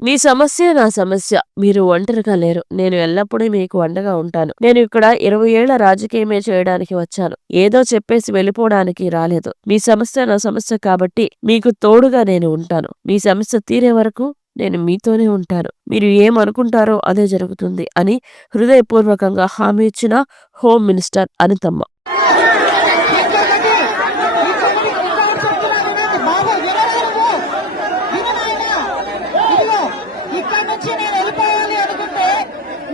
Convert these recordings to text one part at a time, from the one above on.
మీ సమస్య నా సమస్య. మీరు ఒంటరిగా లేరు. నేను ఎల్లప్పుడూ మీకు అండగా ఉంటాను. నేను ఇక్కడ ఇరవై ఏళ్ళ రాజకీయమే చేయడానికి వచ్చాను. ఏదో చెప్పేసి వెళ్ళిపోవడానికి రాలేదు. మీ సమస్య నా సమస్య కాబట్టి మీకు తోడుగా నేను ఉంటాను. మీ సమస్య తీరే వరకు నేను మీతోనే ఉంటాను. మీరు ఏమనుకుంటారో అదే జరుగుతుంది అని హృదయపూర్వకంగా హామీ ఇచ్చిన హోమ్ మినిస్టర్ అనితమ్మ ఇంకొకటి ఇంకొకటి ఇంకొకటి చెప్తున్నాను వినండి బాబు వినరా నువ్వు విను నాయనా ఇదిగో ఇక్కడ నుంచి నేను వెళ్ళిపోవాలి అనుకుంటే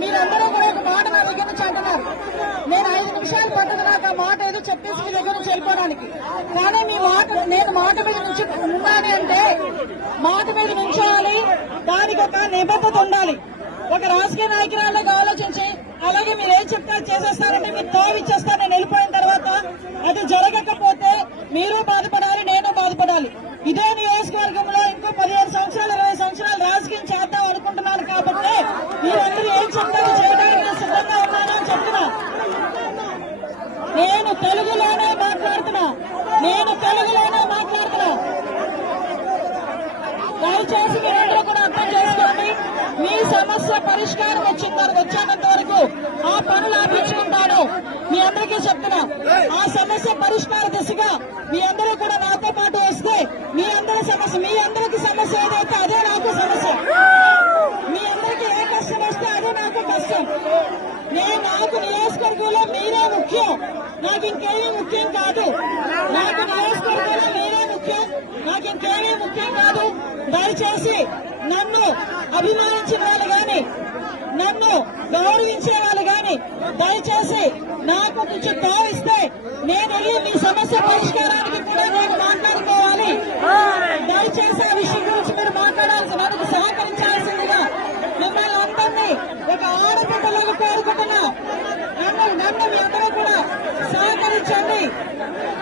మీరందరూ కూడా ఒక మాట నా దగ్గర నుంచి అంటున్నారు నేను ఐదు నిమిషాలు పట్టదు నాకు ఆ మాట ఏదో చెప్పేసి మీ దగ్గర నుంచి వెళ్ళిపోవడానికి. కానీ మీ మాట నేను మాట మీద నుంచి ఉండాలి అంటే మాట మీద నుంచోవాలి దానికి ఒక నిబద్ధత ఉండాలి. ఒక రాజకీయ నాయకురాలుగా ఆలోచించి అలాగే మీరు ఏం చెప్తారు చేసేస్తారంటే మీరు తోవిచ్చేస్తారు నేను వెళ్ళిపోయిన తర్వాత అది జరగకపోతే మీరు బాధపడాలి నేను బాధపడాలి. ఇదే నియోజకవర్గంలో ఇంకో పది సంవత్సరాలు ఇరవై సంవత్సరాలు రాజకీయం చేద్దాం అనుకుంటున్నాను కాబట్టి మీరందరూ ఏం చెప్తారో చేయడానికి నేను సిద్ధంగా ఉన్నానని చెప్తున్నా నేను తెలుగులోనే మాట్లాడుతున్నా నేను తెలుగులోనే మాట్లాడుతున్నా దయచేసి మీరందరూ కూడా అర్థం చేసుకోండి. మీ సమస్య పరిష్కారం వచ్చిన వచ్చేంత వరకు ఆ పనులు ఆపించుకుంటాను మీ అందరికీ చెప్తున్నా. ఆ సమస్య పరిష్కార దిశగా మీ అందరూ కూడా నాతో పాటు వస్తే మీ అందరి సమస్య మీ అందరికి సమస్య ఏదైతే అదే నాకు సమస్య. మీ అందరికీ ఏ కష్టం వస్తే అదే నాకు కష్టం. నేను నాకు నియోజకవర్గంలో మీరే ముఖ్యం. నాకు ఇంకేమీ ముఖ్యం కాదు. నాకు నియోజకవర్గం మీరే ముఖ్యం నాకు ఇంకేమీ ముఖ్యం కాదు దయచేసి నన్ను అభిమానించిన వాళ్ళు కానీ నన్ను గౌరవించే వాళ్ళు కానీ దయచేసి నాకు కొంచెం భావిస్తే నేను వెళ్ళి మీ సమస్య పరిష్కారానికి కూడా నేను మాట్లాడుకోవాలి. దయచేసి ఆ విషయం గురించి మీరు మాట్లాడాల్సి నాకు సహకరించాల్సిందిగా మిమ్మల్ని అందరినీ ఒక ఆడబిడ్డలకు కోరుకుంటున్నా. నన్ను నన్ను మీ అందరూ కూడా సహకరించండి.